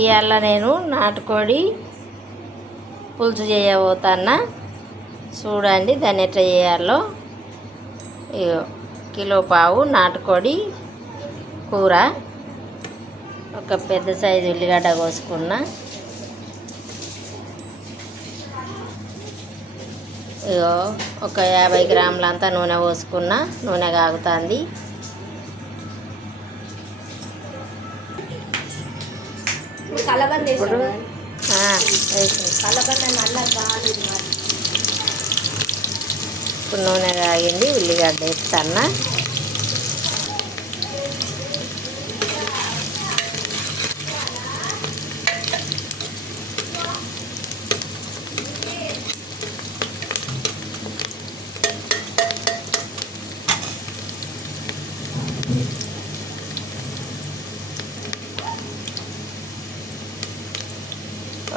ఇవాళ నేను నాటుకోడి పులుసు చేయబోతున్నా. చూడండి దాన్ని ఎట్లా చేయాలో. కిలో పావు నాటుకోడి కూర, ఒక పెద్ద సైజు ఉల్లిగడ్డ కోసుకున్నా. ఒక 50 గ్రాములంతా నూనె పోసుకున్నా. నూనె కాగుతుంది. ఇప్పుడు నూనె కాగింది. ఉల్లిగడ్డ వేస్తాను.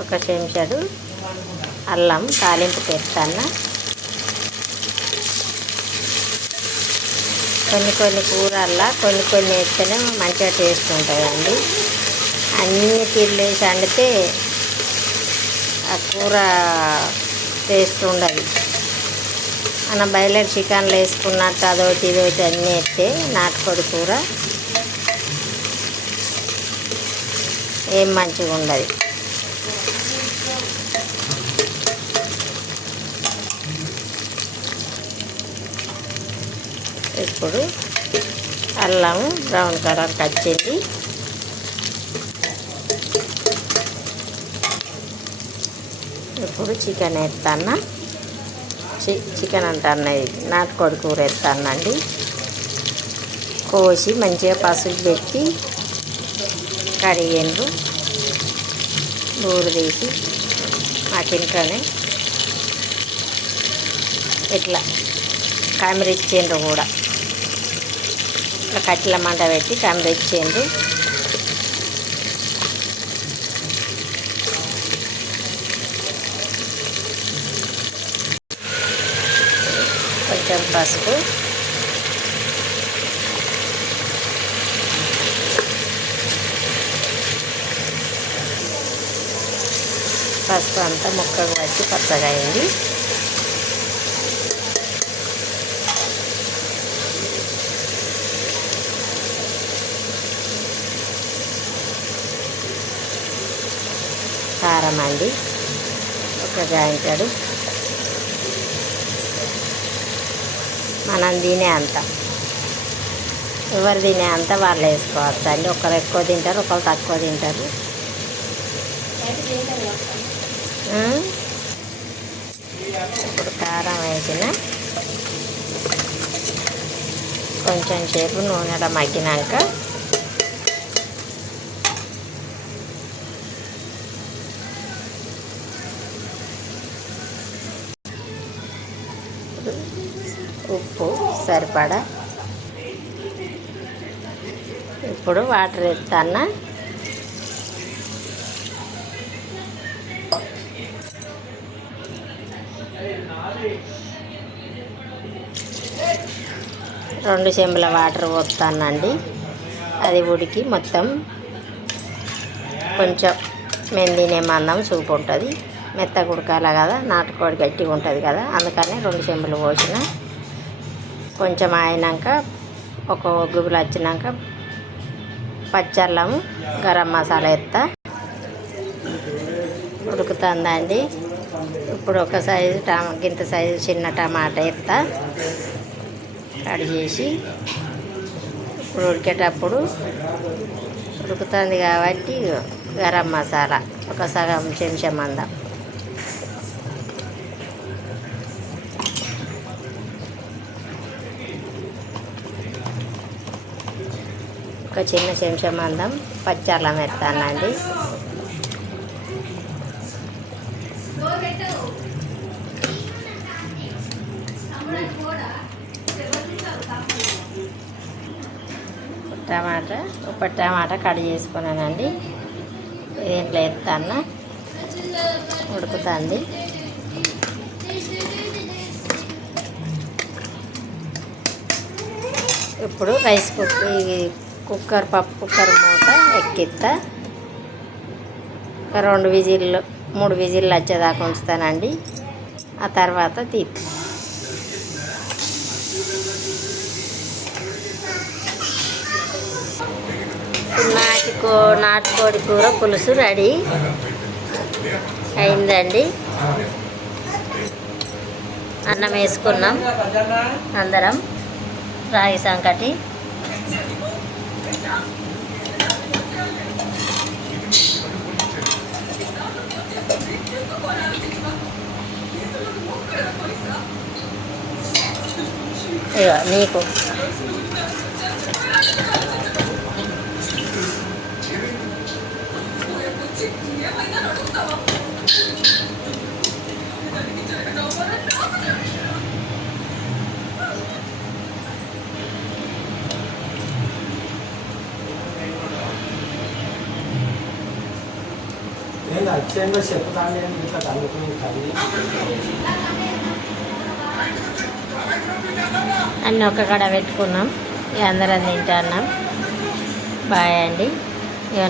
ఒక చెంచాడు అల్లం తాలింపు పెడతాను. కొన్ని కూరల్లో కొన్ని వేస్తేనే మంచిగా టేస్ట్ ఉంటుందండి. అన్ని తీర్లు వేసి వండితే ఆ కూర టేస్ట్ ఉండదు. మనం బాయిలర్ చికెన్లు వేసుకున్నట్టు అదోటి ఇదోటి అన్నీ వేస్తే నాటుకోడి కూర ఏం మంచిగా ఉండదు. ఇప్పుడు అల్లం బ్రౌన్ కలర్కి వచ్చింది. ఇప్పుడు చికెన్ వేస్తాను. చికెన్ అంటున్నది నాటుకోడి కూర వేస్తానండి. కోసి మంచిగా పసుపు పెట్టి కడిగిండ్రు. నూరు తీసి మాకింట్లోనే ఇట్లా కమిరిచ్చిండ్రు కూడా. ఇట్లా కట్టెల మంట పెట్టి కమిరిచ్చిండ్రు. కొంచెం పసుపు, పసుపు అంతా ముక్కకు వచ్చి పచ్చగా అయింది. కారం అండి ఒక జాయింటాడు. మనం తినే అంత, ఎవరు తినే అంత వాళ్ళు వేసుకోవచ్చు అండి. ఒకరు ఎక్కువ తింటారు, ఒకరు తక్కువ తింటారు. ఇప్పుడు కారం వేసిన కొంచెం సేపు నూనెలో మగ్గినాక ఉప్పు సరిపడా. ఇప్పుడు వాటర్ వేస్తాను. రెండు చెంబుల వాటర్ పోస్తానండి. అది ఉడికి మొత్తం కొంచెం మెందినే మందం సూపు ఉంటుంది. మెత్తగా ఉడకాలి కదా, నాటుకోడి గట్టిగా ఉంటుంది కదా, అందుకని 2 చెంబులు పోసిన. కొంచెం అయినాక ఒక గుబులు వచ్చినాక పచ్చళ్ళము గరం మసాలా వేస్తా. ఉడుకుతుందండి. ఇప్పుడు ఒక సైజు గింత సైజు చిన్న టమాటా వేస్తా కట్ చేసి. ఇప్పుడు ఉడికేటప్పుడు ఉడుకుతుంది కాబట్టి గరం మసాలా ఒక సగం చెంచా మందం, ఒక చిన్న చెంచా మందం పచ్చళ్ళం వేస్తానండి. ఒక టమాటా కట్ చేసుకున్నానండి. దీంట్లో వేస్తాను. ఉడుకుతుంది. ఇప్పుడు రైస్ కుక్కర్ పప్పు కుక్కర్ మూత ఎక్కిస్తా. ఒక 3 విజిల్లు వచ్చేదాకా ఉంచుతానండి. ఆ తర్వాత నాటుకోడి కూర పులుసు రెడీ అయిందండి. అన్నం వేసుకున్నాం అందరం. రాగి సంకటి నీకు అన్నీ ఒక కడ పెట్టుకున్నాం. అందరం తింటున్నాం. బాయ్ అండి.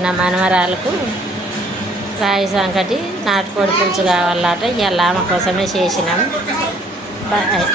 నా మనవరాలకు రాగి సంకటి నాటుకోడి పులుసు కావాలట. ఇవాళ ఆమె కోసమే చేసినాం. బాయ్.